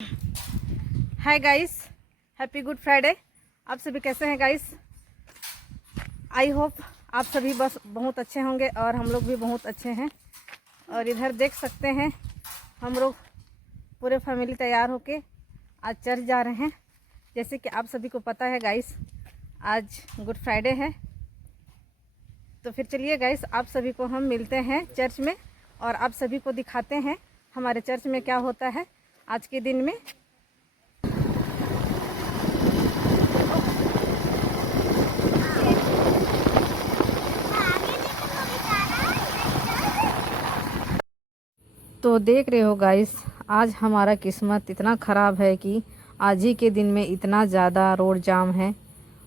Hi guys, happy good Friday. आप सभी कैसे हैं गाइस? आई होप आप सभी बस बहुत अच्छे होंगे और हम लोग भी बहुत अच्छे हैं। और इधर देख सकते हैं हम लोग पूरे फैमिली तैयार होके आज चर्च जा रहे हैं। जैसे कि आप सभी को पता है गाइस, आज गुड फ्राइडे है। तो फिर चलिए गाइस, आप सभी को हम मिलते हैं चर्च में और आप सभी को दिखाते हैं हमारे चर्च में क्या होता है आज के दिन में। तो देख रहे हो गाइस, आज हमारा किस्मत इतना ख़राब है कि आज ही के दिन में इतना ज़्यादा रोड जाम है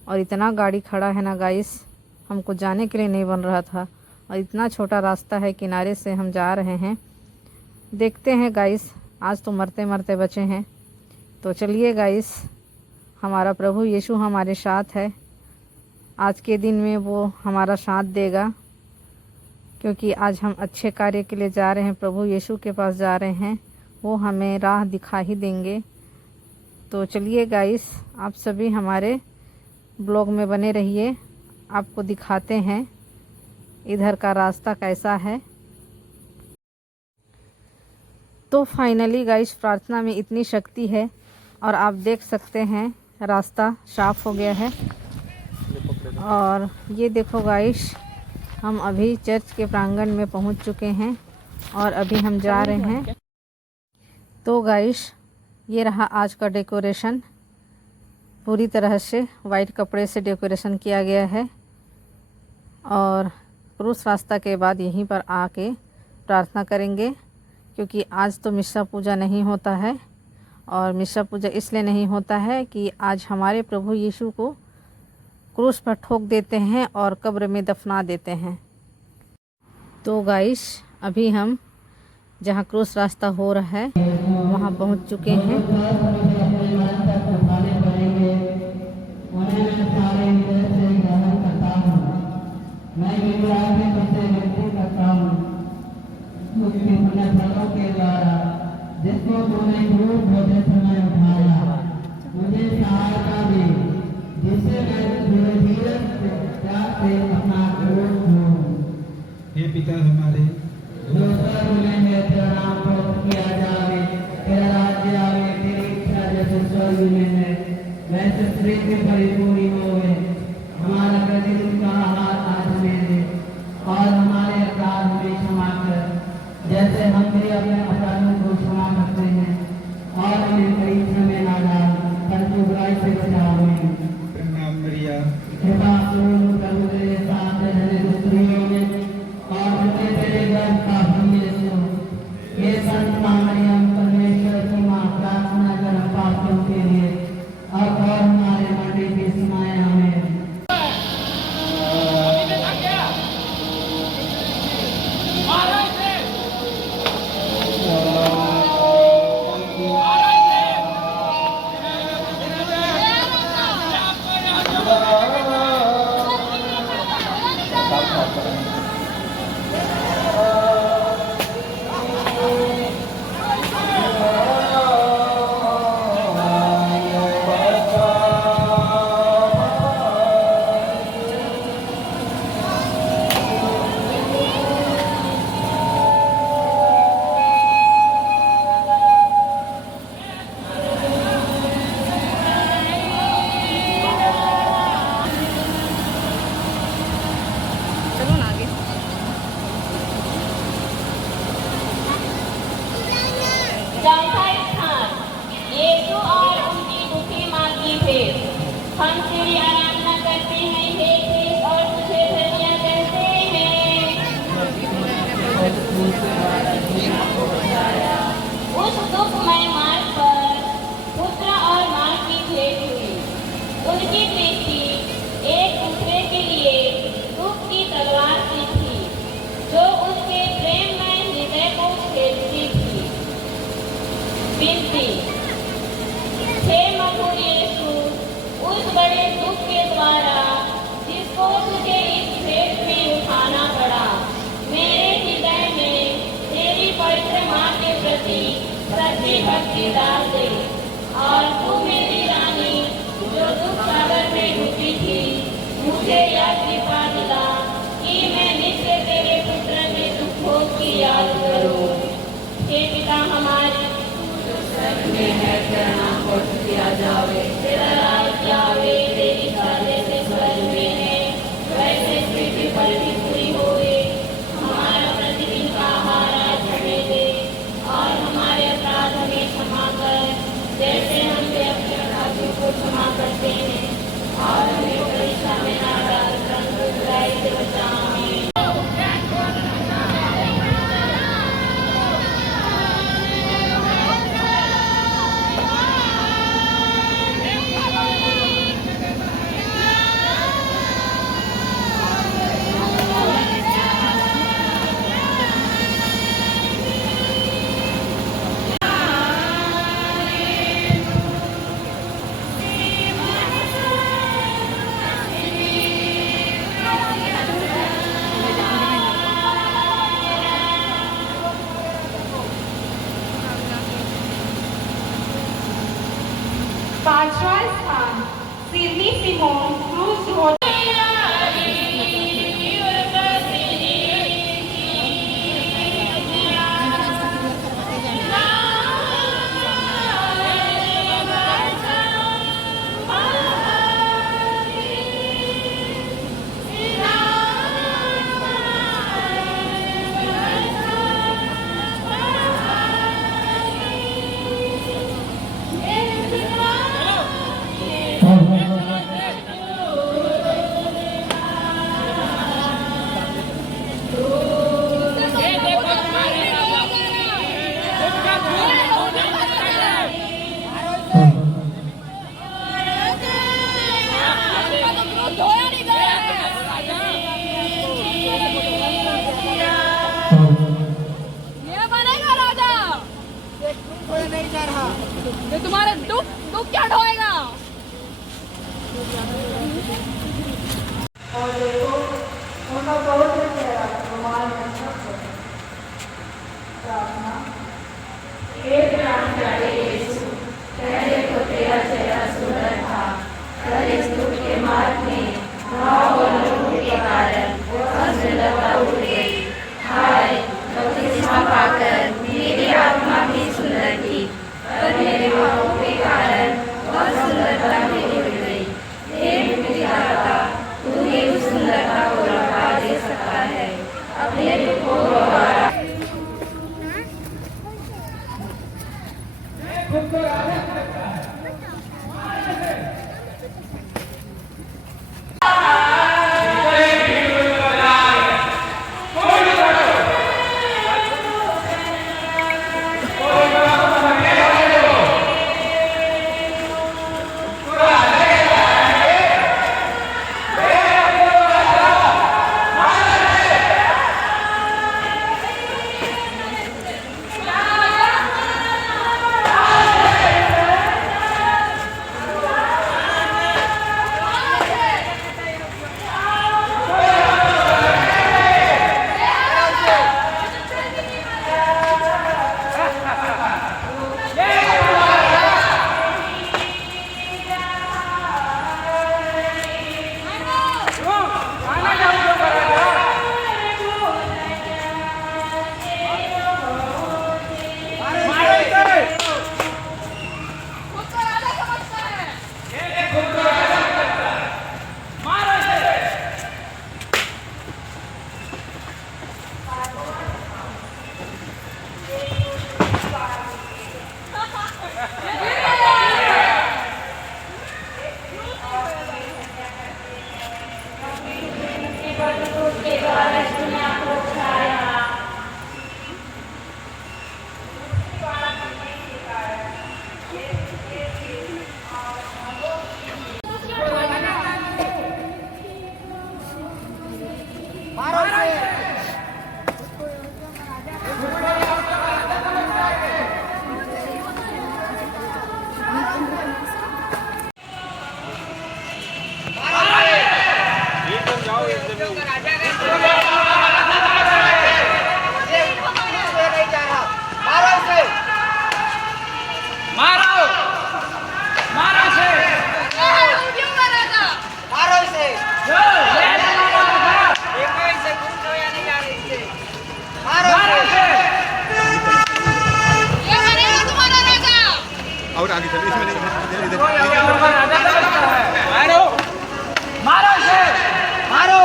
और इतना गाड़ी खड़ा है ना गाइस, हमको जाने के लिए नहीं बन रहा था। और इतना छोटा रास्ता है, किनारे से हम जा रहे हैं। देखते हैं गाइस, आज तो मरते मरते बचे हैं। तो चलिए गाइस, हमारा प्रभु यीशु हमारे साथ है। आज के दिन में वो हमारा साथ देगा, क्योंकि आज हम अच्छे कार्य के लिए जा रहे हैं, प्रभु यीशु के पास जा रहे हैं। वो हमें राह दिखा ही देंगे। तो चलिए गाइस, आप सभी हमारे ब्लॉग में बने रहिए, आपको दिखाते हैं इधर का रास्ता कैसा है। तो फाइनली गाइस, प्रार्थना में इतनी शक्ति है और आप देख सकते हैं रास्ता साफ हो गया है। और ये देखो गाइस, हम अभी चर्च के प्रांगण में पहुंच चुके हैं और अभी हम जा रहे हैं। तो गाइस, ये रहा आज का डेकोरेशन। पूरी तरह से वाइट कपड़े से डेकोरेशन किया गया है और क्रूस रास्ता के बाद यहीं पर आके प्रार्थना करेंगे, क्योंकि आज तो मिस्सा पूजा नहीं होता है। और मिस्सा पूजा इसलिए नहीं होता है कि आज हमारे प्रभु यीशु को क्रूस पर ठोक देते हैं और कब्र में दफना देते हैं। तो गाइस, अभी हम जहाँ क्रूस रास्ता हो रहा है वहाँ पहुँच चुके हैं। जिसको तूने क्रूस होते समय उठाया, मुझे सहायता दी, जिससे मैं धीरज से प्यार से अपना क्रूस लूं। हे पिता हमारे, जो स्वर्ग में है, तेरा नाम पवित्र किया जाए, तेरा राज्य आवे, तेरी इच्छा जैसे स्वर्ग में है वैसे पृथ्वी पर पूरी होवे। हमारा प्रतिदिन का आहार आज हमें दे और हमारे अपराध हमें क्षमा कर, जैसे हम भी अपने अपराधों को क्षमा करते हैं, और हमें परीक्षा में ना डाल, परंतु बुराई से बचा हमें। प्रणाम मरिया, कृपा पूर्ण प्रभु तेरे साथ है, धन्य स्त्रियों में और धन्य तेरे गर्भ का फल यीशु। हे संत मां मरियम, परमेश्वर की मां, प्रार्थना कर हम पापियों के लिए अब और हमारे मरने के समय हमें। चलो ना आगे। चौथा स्थान, यीशु और उनकी दुखी माँ की भेंट। हम तेरी आराधना करते हैं हे कृष्ण, और तुझे धन्य कहते हैं। उस दुखमय मार्ग पर पुत्र और माँ की भेंट हुई। उनकी प्रीति एक दूसरे के लिए दुख की तलवार सी थी, जो उसके प्रेममय हृदय को छेदती थी। विनती, हे मधुर यीशु, उस बड़े दुख के द्वारा जिसको तुझे इस भेंट में उठाना पड़ा, मेरे हृदय में तेरी पवित्र माँ के प्रति सच्ची भक्ति डाल दे। मुझे यह कृपा दिला कि मैं नित्य तेरे पुत्र के दुखों की याद करूं। हे पिता हमारे में है, तेरा नाम पवित्र किया जावे, तेरा राज्य आवे, तेरी इच्छा जैसे स्वर्ग में है वैसे पृथ्वी पर भी पूरी होवे। हमारा प्रतिदिन का आहार आज हमें दे, और हमारे अपराध हमें क्षमा कर जैसे हम भी अपने अपराधियों को क्षमा करते हैं, और हमें परीक्षा में ना डाल परंतु बुराई से बचा। आमीन। पांचवा स्थान सिडनी सिमोन क्रूज रोड। ये तुम्हारे दुख दुख क्या ढोएगा। और देखो उनका पवित्र चेहरा रुमाल में छप गया। प्रार्थना। हे प्राण प्यारे यीशु, पहले तो तेरा चेहरा सुंदर था, पर इस दुख के मार्ग में घाव और लहू के कारण वह सुंदरता उड़ गई। हाय, बपतिस्मा पाकर मेरी आत्मा भी सुंदर थी, पर मेरे पापों के कारण वह सुंदरता भी उड़ गई। हे मुक्तिदाता, तू ही उस सुंदरता को लौटा दे सकता है। अपने दुखों द्वारा और आगे चलिए इसमें मारो मारो इसे मारो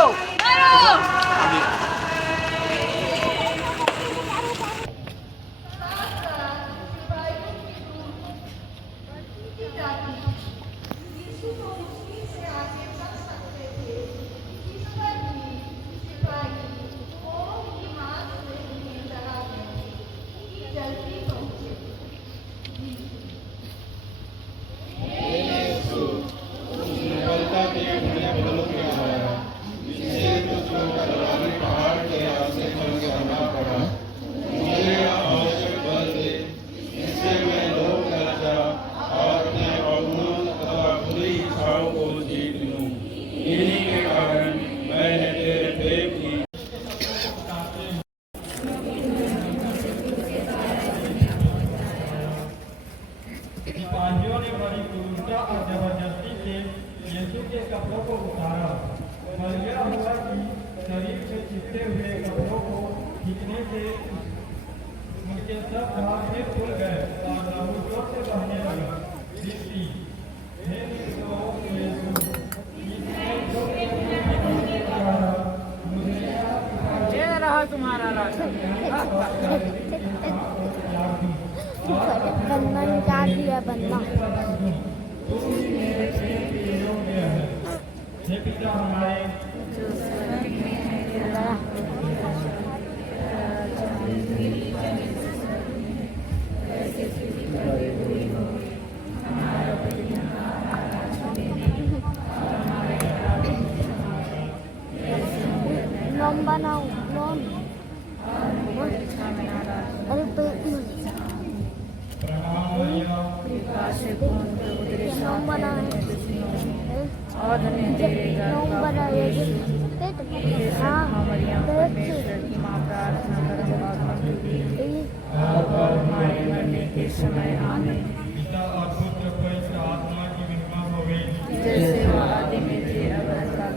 सिपाहियों ने बड़ी क्रूरता और जबरदस्ती से यीशु के कपड़ों को उतारा। पर यह हुआ कि शरीर से चिपटे हुए कपड़ों को खींचने से उनके सब भाग फिर खुल गए और लहू जोर से बहने लगा। हे निर्दोष यीशु, तुम्हारा बंधन क्या किया बंधन हे पिता हमारे नॉम बनाओ नॉम अरे नॉम बनाए और नॉम बनाए हाँ पिता और पुत्र पवित्र आत्मा की महिमा होवे जैसे वो आदि में थे अब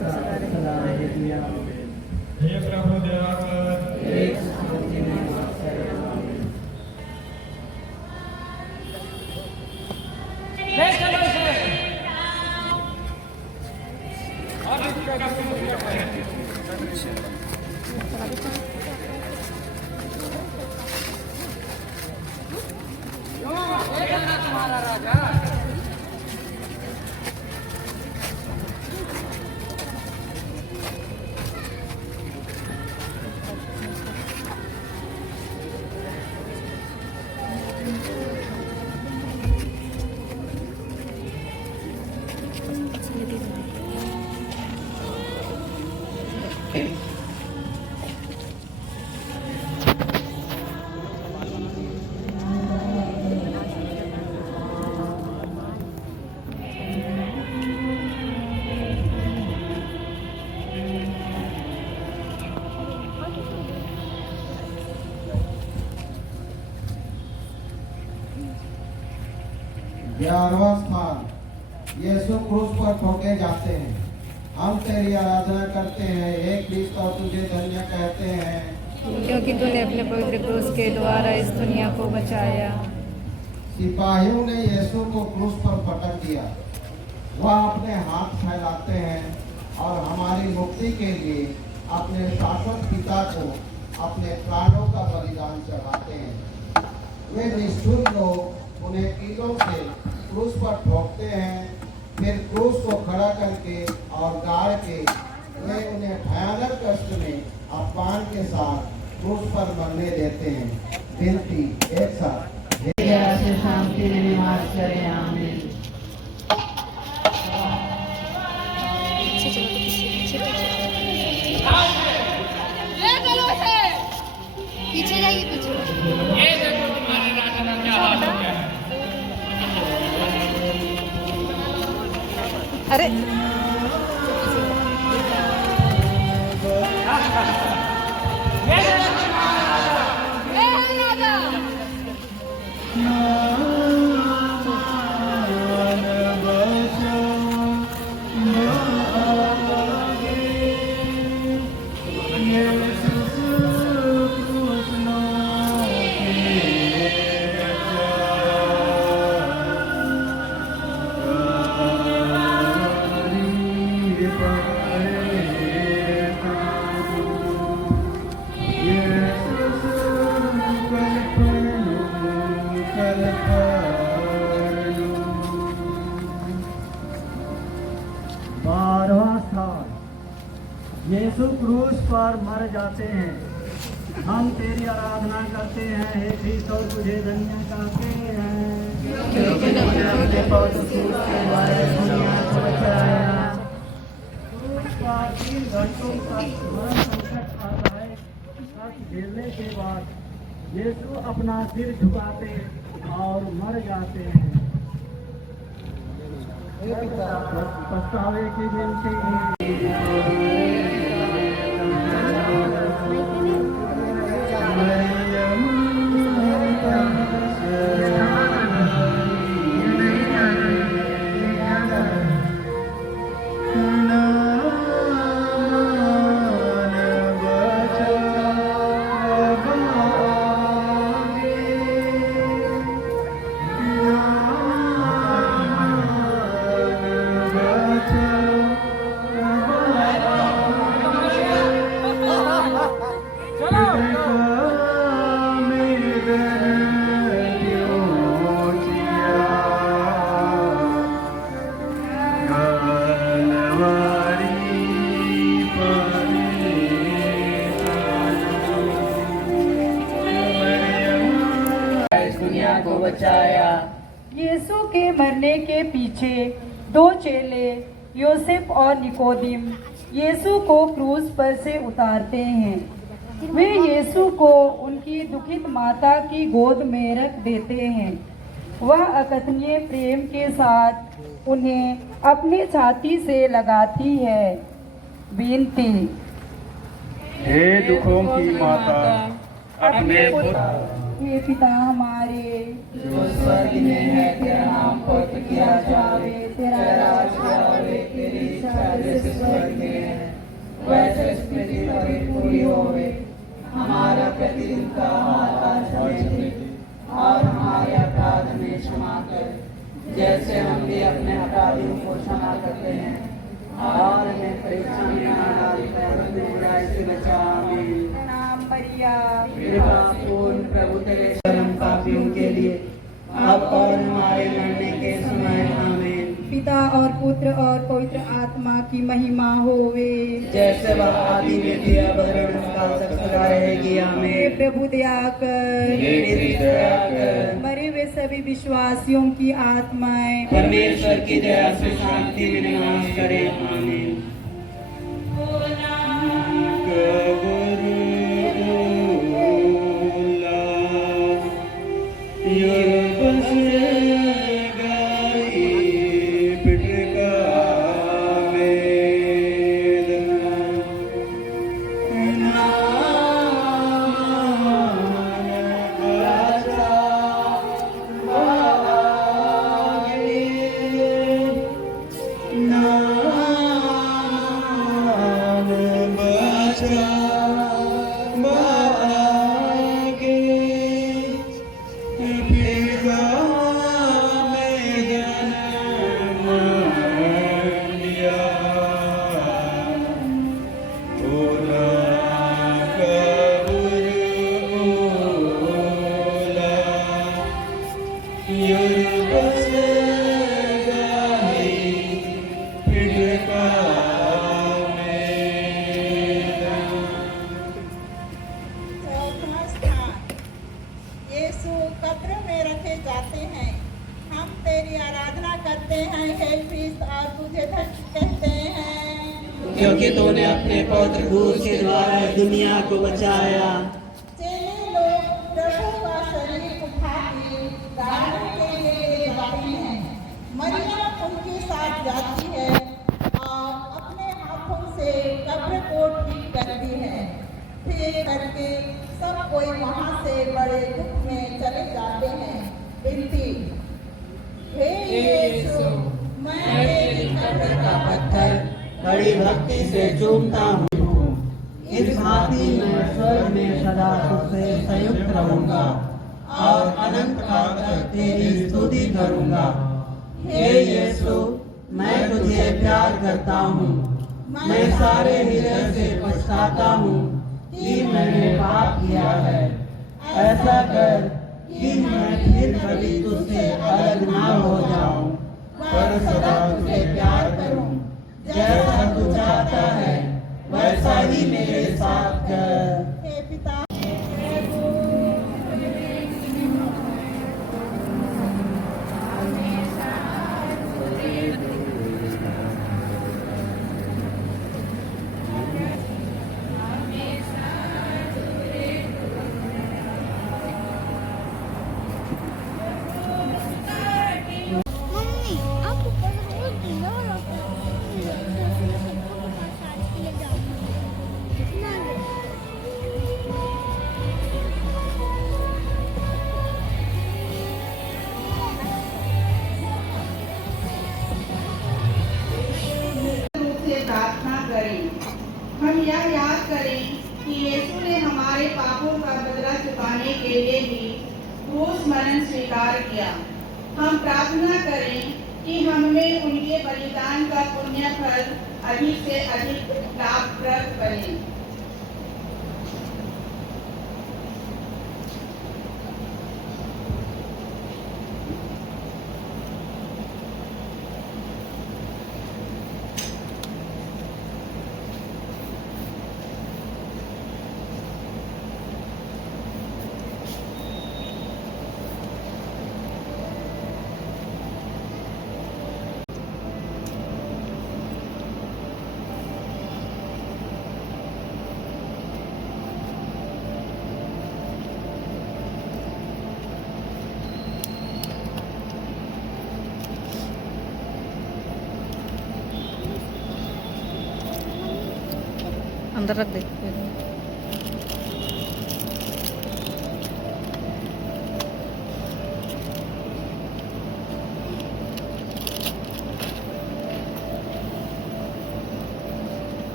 तो सदा रहेगा। हे प्रभु दया कर तुम्हारा राजा ग्यारहवां स्थान यीशु क्रूस पर ठोके जाते हैं। हम तेरी आराधना करते हैं हे क्रिस्त और तुझे धन्य कहते हैं क्योंकि तूने अपने पवित्र क्रूस के द्वारा इस दुनिया को बचाया। सिपाहियों ने यीशु को क्रूस पर पटक दिया। वह अपने हाथ फैलाते हैं और हमारी मुक्ति के लिए अपने शाश्वत पिता को अपने प्राणों का बलिदान चढ़ाते हैं। वे निष्ठुर लोग उन्हें कीलों से क्रूस पर ठोकते हैं, फिर क्रूस को खड़ा करके और गाड़ के वे उन्हें भयानक कष्ट में अपमान के साथ क्रूस पर मरने देते हैं। विनती एक साथ से शांति में निवास करें आमीन। पीछे जाइए पीछे ये देखो तुम्हारे राजा का क्या हाल हो गया है। अरे यीशु क्रूस पर मर जाते हैं। हम तेरी आराधना करते हैं हे ख्रीस्त और तुझे धन्य कहते हैं क्योंकि तूने अपने पवित्र क्रूस के द्वारा दुनिया को बचाया। क्रूस पर 3 घंटों तक मरण संकट आता है। कष्ट झेलने के बाद यीशु अपना सिर झुकाते और मर जाते हैं। पछतावे की विनती दुनिया को बचाया। यीशु के मरने के पीछे 2 चेले योसेफ और निकोदिम यीशु को क्रूस पर से उतारते हैं। वे यीशु को उनकी दुखित माता की गोद में रख देते हैं। वह अकथनीय प्रेम के साथ उन्हें अपनी छाती से लगाती है। विनती, हे दुखों की माता, अपने हे पिता हमारे जो स्वर्ग में है, तेरा नाम पवित्र किया जावे, तेरा राज आवे, तेरी इच्छा जैसे स्वर्ग में है वैसे पृथ्वी पर भी पूरी होवे। हमारा प्रतिदिन का आहार आज हमें दे, और हमारे अपराध हमें क्षमा कर जैसे हम भी अपने अपराधियों को क्षमा करते हैं, और हमें परीक्षा में न डाली पर हमें बुराई से बचा। आमीन। नाम मरिया कृपा पूर्ण प्रभु तेरे शरण पापियों के लिए अब और हमारे मरने के समय। आमीन। पिता और पुत्र और पवित्र आत्मा की महिमा होवे, जैसे वह आदि में थी अब काल तक सदा रहेगी। हे आमीन। प्रभु दया कर, हे कृष्ण दया कर। मरे हुए सभी विश्वासियों की आत्माएं परमेश्वर की दया से शांति में निवास करे। आमीन। यीशु कब्र में रखे जाते हैं। हम तेरी आराधना करते हैं हे ख्रीस्त और तुझे धन्य कहते हैं क्योंकि तूने अपने पवित्र क्रूस के द्वारा दुनिया को बचाया। चेले लोग प्रभु का शरीर उठा के दान के लिए ले जाते हैं। मरियम उनके साथ जाती है और अपने हाथों से कब्र को ठीक करती है। फिर करके सब कोई वहाँ से बड़े दुख में चले जाते हैं। विनती, हे यीशु, मैं तेरी कब्र का पत्थर बड़ी भक्ति से चूमता हूँ। इस हाथी में स्वर्ग में सदा तुझसे संयुक्त रहूंगा और अनंत काल तक तेरी स्तुति करूंगा। हे यीशु, मैं तुझे प्यार करता हूँ। मैं सारे हृदय से पछताता हूँ कि मैंने पाप किया है। ऐसा कर कि मैं फिर कभी तुझसे अलग ना हो जाऊं, पर सदा तुझे प्यार करूं। जैसा तू चाहता है वैसा ही मेरे साथ कर। हे पिता मम्मी आप ऊपर रोज गीला हो जाते हो सबको मसाज किया जाऊंगी ना रूप से प्रार्थना करें। हम यह याद करें कि यीशु ने हमारे पापों का बदला चुकाने के लिए भी क्रूस मरण स्वीकार किया। हम प्रार्थना करें कि हमें उनके बलिदान का पुण्य फल अधिक से अधिक लाभप्रद बने। अंदर रख दे।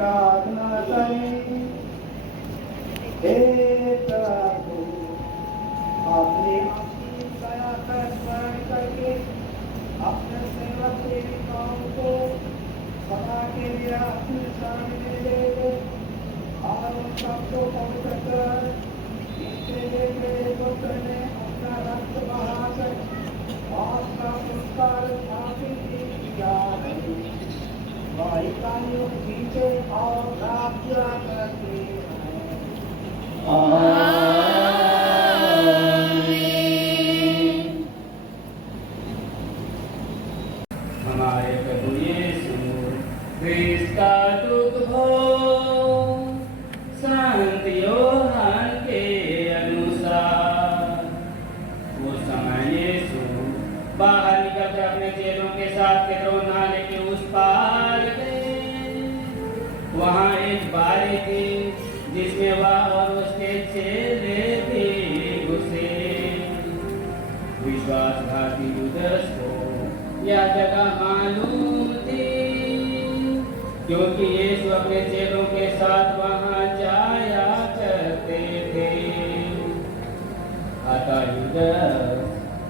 प्रार्थना करें। हे प्रभु अपने आपकी दया का स्मरण करके अपने सेवक सेविकाओं को सदा के लिए अपने सामने ले ले और उन सबको पवित्र कर इसके लिए तेरे पुत्र ने अपना रक्त बहाकर और का संस्कार स्थापित किया है। इकाइयों पीछे और प्रार्थना करते हैं। हमारे प्रभु यीशु क्रिस्त का दुख भोग संत योहान के अनुसार उस समय यीशु बाहर निकलकर अपने चेलों के साथ किद्रोन नाले के उस पार गए। वहाँ एक बारी थी जिसमें वह और उसके चेले भी घुसे। विश्वासघाती युदस को यह जगह मालूम थी क्योंकि यीशु अपने चेलों के साथ वहाँ जाया करते थे। अतः युदस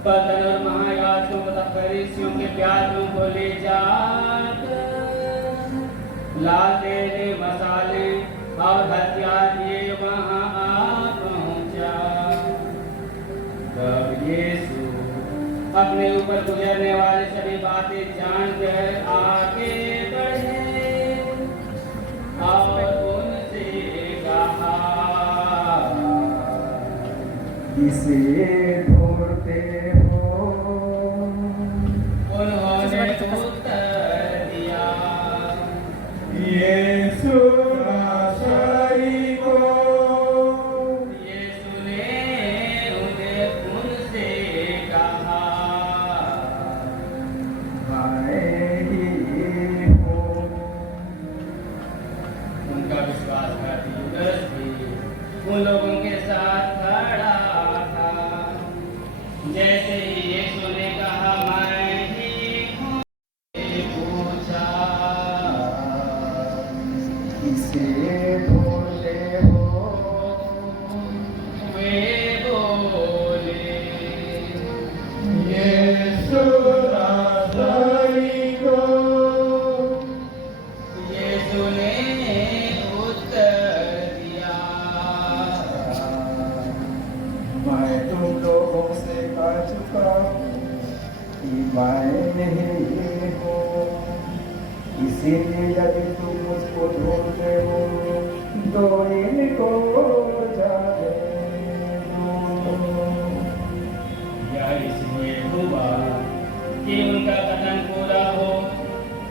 पतन और महायाजकों तथा फरीसियों के प्यारों को ले जाकर लाल तेले मसाले और हथियार लिए वहाँ आ पहुँचा। तब यीशु अपने ऊपर गुजरने वाले सभी बातें जानकर आगे बढ़े और उनसे कहा, किसे ढूंढते हो? उन्होंने उत्तर दिया, यीशु नासरी को। यीशु ने उनसे कहा, आए ही हो। उनका विश्वासघाती युदस भी उन लोगों के साथ खड़ा था। इसीलिए यदि तुम मुझको ढूंढते हो तो इनको जाने दो। यह इसलिए हुआ कि उनका कथन पूरा हो,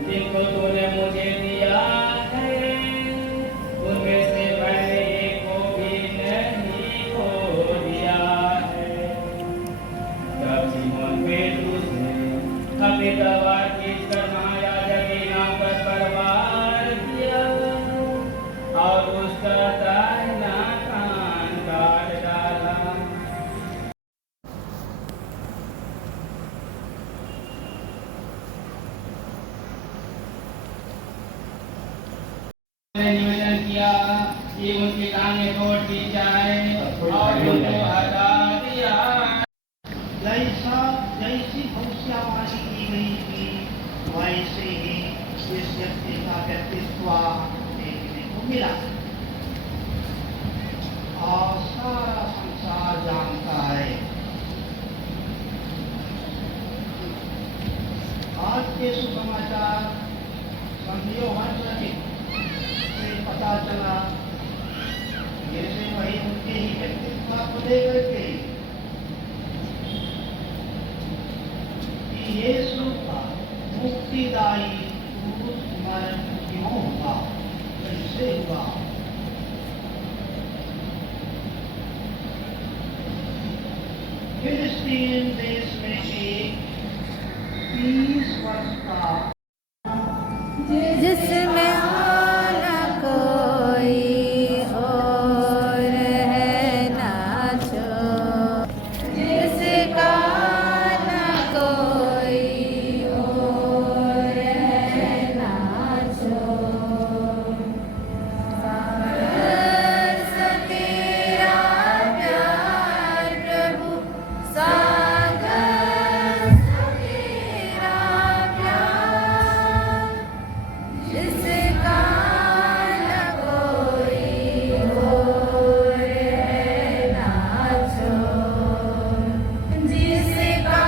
जिनको तूने मुझे दिया है उनमें से मैंने एक को भी नहीं खो दिया है। तब सीमोन पेट्रुस ने अपनी तलवार खींचकर महायाजक के नाम पर प्रहार किया और उसका दाहिना कान काट डाला। निवेदन किया कि उनकी टांगें तोड़ दी जाए और उनको हटा दिया। जैसी भविष्यवाणी की गई थी वैसे ही इस व्यक्ति का व्यक्तित्व देखने को मिला और सारा संसार जानता है। आज के सुसमाचार संधियों से पता चला जैसे वही उनके ही व्यक्तित्व को लेकर के यीशु का मुक्तिदायी क्रूस मरण क्यों हुआ, कैसे हुआ। फिलिस्तीन देश में एक 30 वर्ष का जिसमें न कोई और है नाचो, जिसका न कोई और है नाचो। सागर सा तेरा प्यार प्रभु, सागर सा तेरा प्यार, जिसका न कोई और है नाचो, जिसका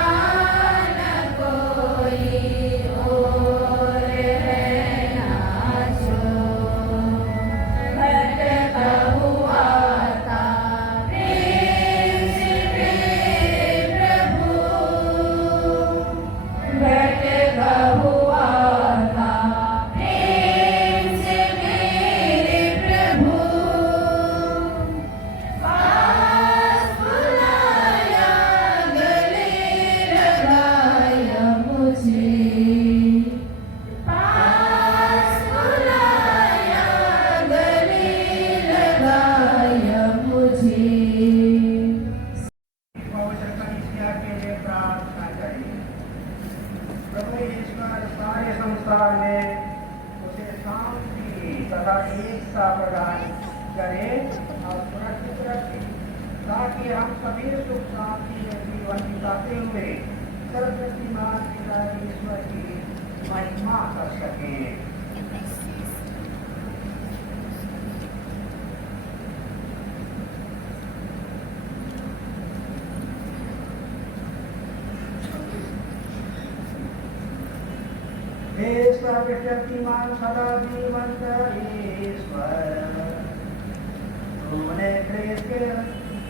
न कोई और है नाचो। भटका हुआ था प्रेम से मेरे प्रभु, भटका हुआ था प्रेम से मेरे प्रभु, पास बुलाया गले लगाया मुझे, पास बुलाया गले लगाया मुझे। पवित्र कलीसिया के लिए प्रार्थना करें। प्रभु ईश्वर सारे संसार में उसे शांति तथा एकता प्रदान करे और सुरक्षित रखे, ताकि हम सभी सुख शांति में जीवन बिताते हुए सर्वशक्तिमान पिता ईश्वर की महिमा कर सकें। हे सर्वशक्तिमान सदा जीवंत ईश्वर, तूने प्रेत के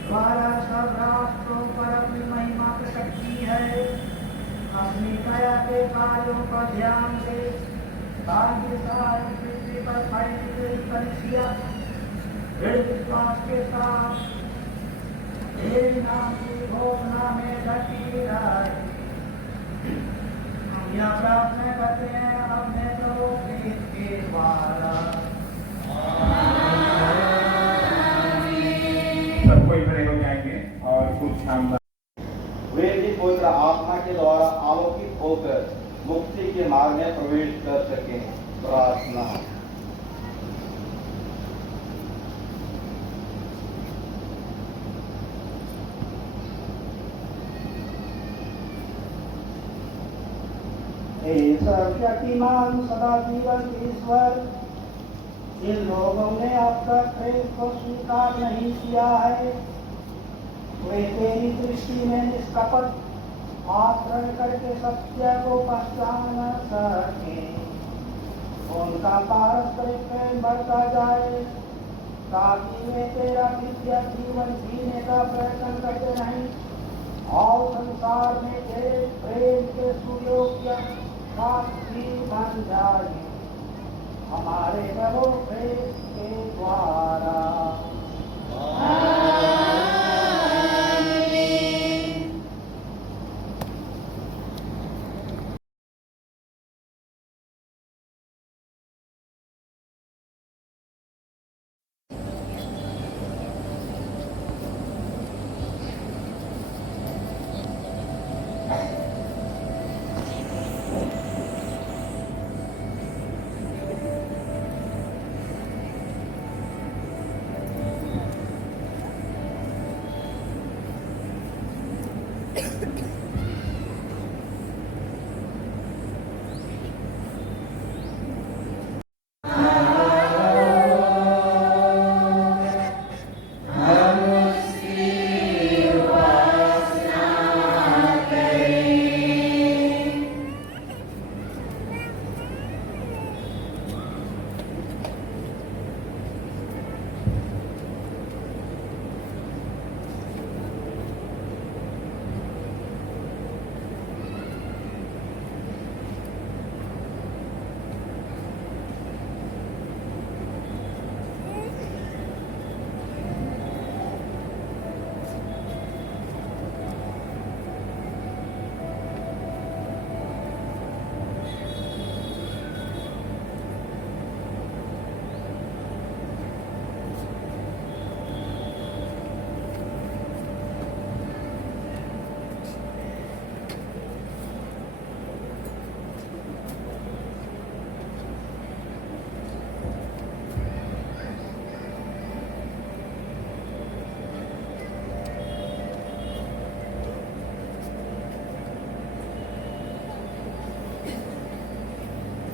द्वारा सब राष्ट्रों पर अपनी महिमा प्रकट की है। अपनी दया के कार्यों पर ध्यान दे, ताकि सारी पृथ्वी पर फैली गई कलीसिया दृढ़ विश्वास के साथ तेरे नाम की घोषणा में डटी रहे। हम यह प्रार्थना करते हैं अपने प्रभु क्रिस्त के द्वारा। सब कोई खड़े हो जाएंगे और कुछ शानदार वे भी पवित्र आत्मा के द्वारा आलोकित होकर मुक्ति के मार्ग में प्रवेश कर सकें। प्रार्थना। हे सर्वशक्तिमान सदा जीवन ईश्वर, जिन लोगों ने अब तक प्रेम को स्वीकार नहीं किया है, वे तेरी दृष्टि में निष्कपट आचरण करके सत्य को पहचान न सके। उनका पारस्परिक प्रेम बढ़ता जाए, ताकि वे तेरा नित्य जीवन जीने का प्रयत्न करते रहें और संसार में तेरे प्रेम के सुयोग्य साक्षी बन जाए, हमारे प्रभु क्रिस्त के द्वारा।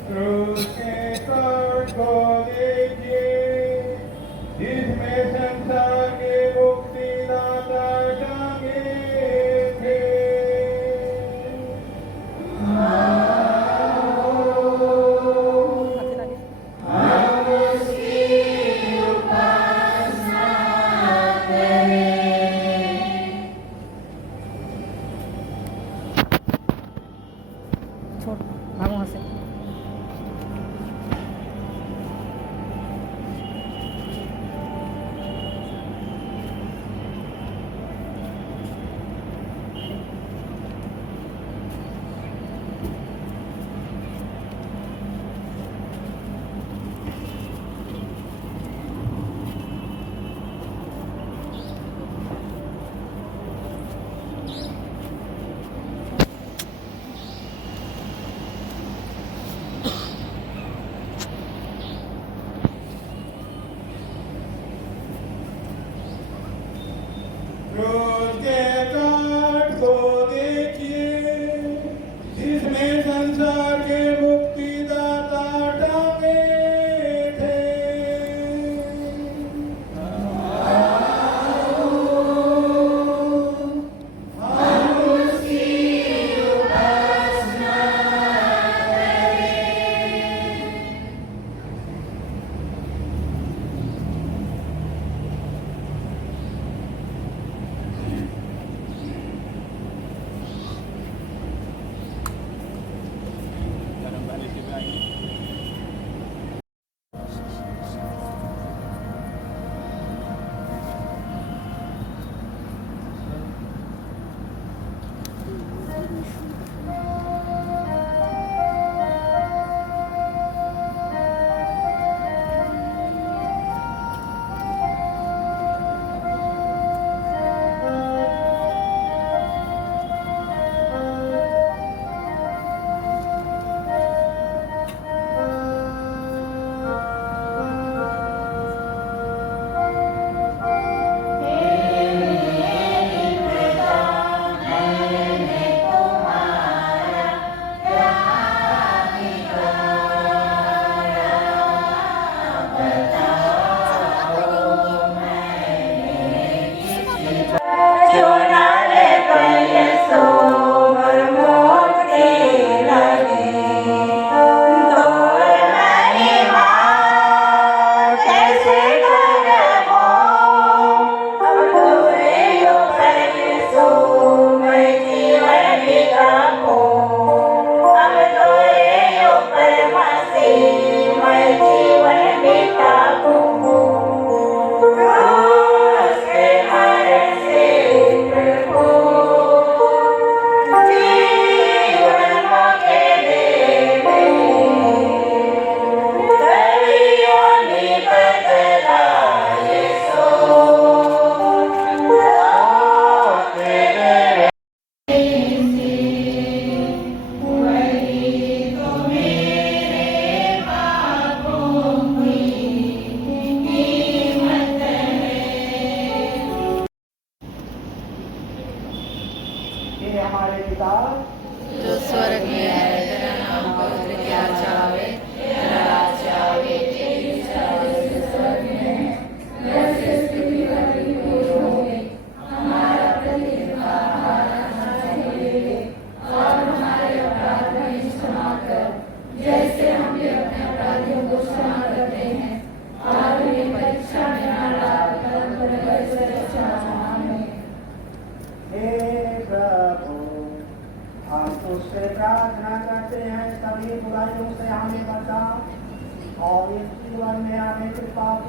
क्रूस के तट को देखिए, जिसमें संसार के मुक्तिदाता टंगे थे। हम उसकी उपासना करें। छोड़ भाग वहाँ से।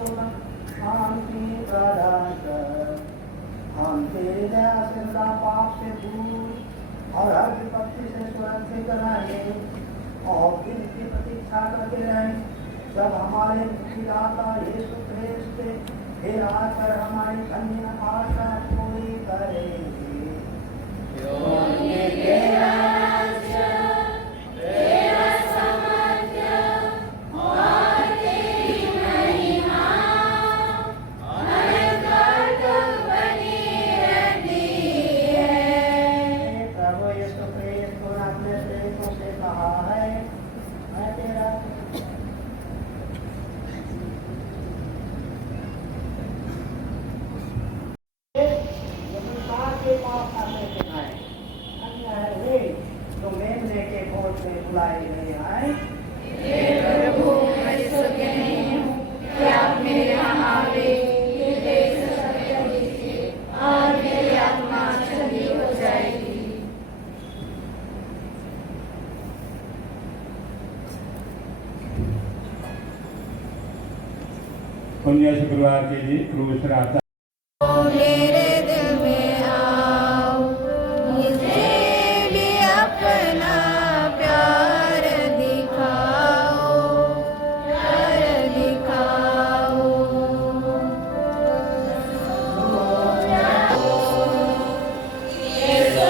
शांति प्रदान कर। हम तेरी दया से सदा पाप से दूर और हर विपत्ति से सुरक्षित रहें और इनकी प्रतीक्षा करते रहें जब हमारे मुक्तिदाता यीशु ख्रिस्त फिर आकर हमारी धन्य आशा पूरी करेंगे। प्रभु यीशु ख्रिस्त ने अपने सेवकों से कहा है, मैं तेरा के पास आने के आए अन्य है वे जो मेमने के भोज में बुलाए नहीं आए। प्रभु मैं योग्य नहीं हूँ कि आप मेरे यहाँ आवे, ये देश सत्य दीजिए और मेरी आत्मा ठंडी हो जाएगी। पुण्य शुक्रवार के लिए क्रूस रास्ता मेरे दिल में आओ, मुझे भी अपना प्यार दिखाओ, प्यार दिखाओ। यीशु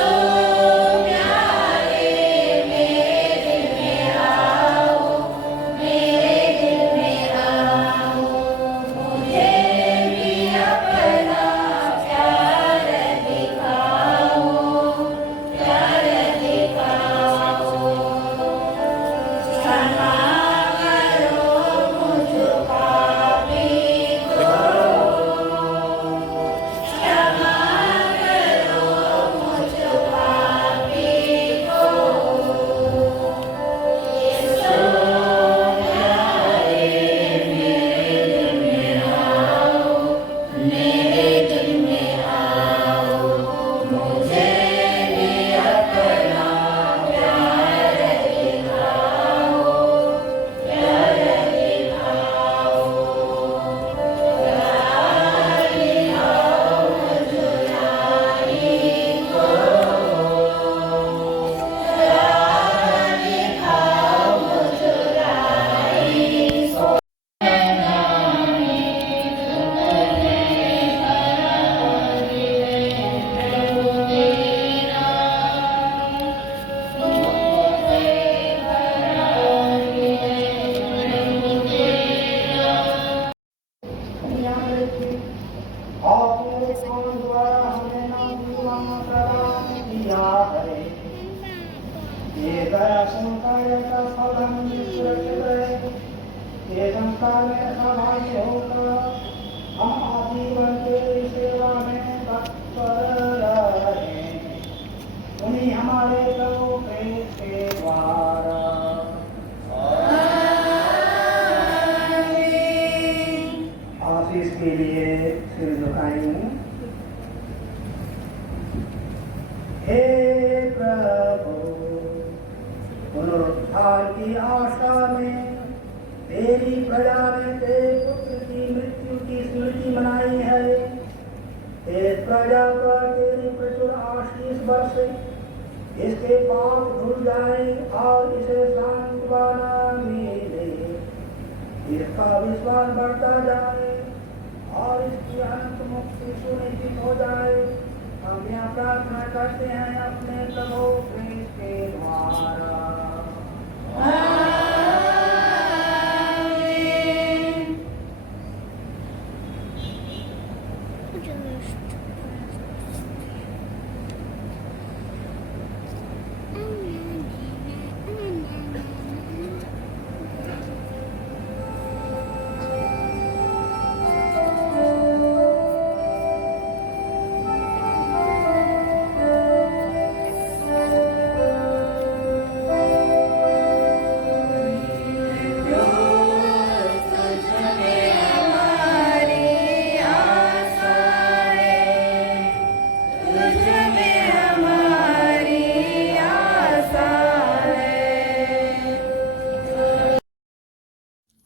प्यारे मेरे दिल में आओ, मेरे दिल में आओ, मुझे भी अपना प्यार दिखाओ, प्यार दिखाओ। क्षमा करो मुझ पापी को, क्षमा करो मुझ पापी को। यीशु प्यारे मेरे दिल में आओ, मेरे दिल में आओ, मुझे भी अपना प्यार दिखाओ, प्यार दिखाओ। प्यार दिखाओ मुझराई को, प्यार दिखाओ मुझराई को। और मेरे काम द्वारा हमें नवजीवन प्रदान किया है। ये दया संकाय का फल हम सुरक्षित रहे। ये संसार में सहभागी होकर हम आजीवन तेरी सेवा में तत्पर रहें। उन्हीं हमारे प्रभु क्रिस्त के द्वारा आशीष के लिए सिर झुकाएंगे। हे प्रभु, पुनरुत्थान की आशा में तेरी प्रजा ने तेरे पुत्र की मृत्यु की स्मृति मनाई है। इस प्रजा पर तेरी प्रचुर आशीष बरसे, इसके पाप धुल जाए और इसे सांत्वना मिले, इसका विश्वास बढ़ता जाए और इसकी अनंत मुक्ति सुनिश्चित हो जाए। हम यह प्रार्थना करते हैं अपने प्रभु क्रिस्त के द्वारा।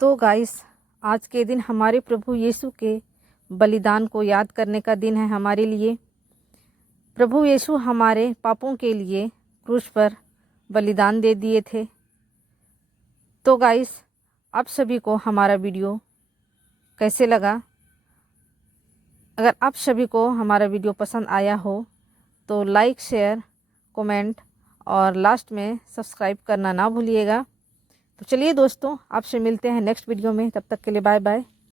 तो गाइस आज के दिन हमारे प्रभु यीशु के बलिदान को याद करने का दिन है हमारे लिए। प्रभु यीशु हमारे पापों के लिए क्रूस पर बलिदान दे दिए थे। तो गाइस, आप सभी को हमारा वीडियो कैसे लगा? अगर आप सभी को हमारा वीडियो पसंद आया हो तो लाइक, शेयर, कमेंट और लास्ट में सब्सक्राइब करना ना भूलिएगा। तो चलिए दोस्तों, आपसे मिलते हैं नेक्स्ट वीडियो में। तब तक के लिए बाय बाय।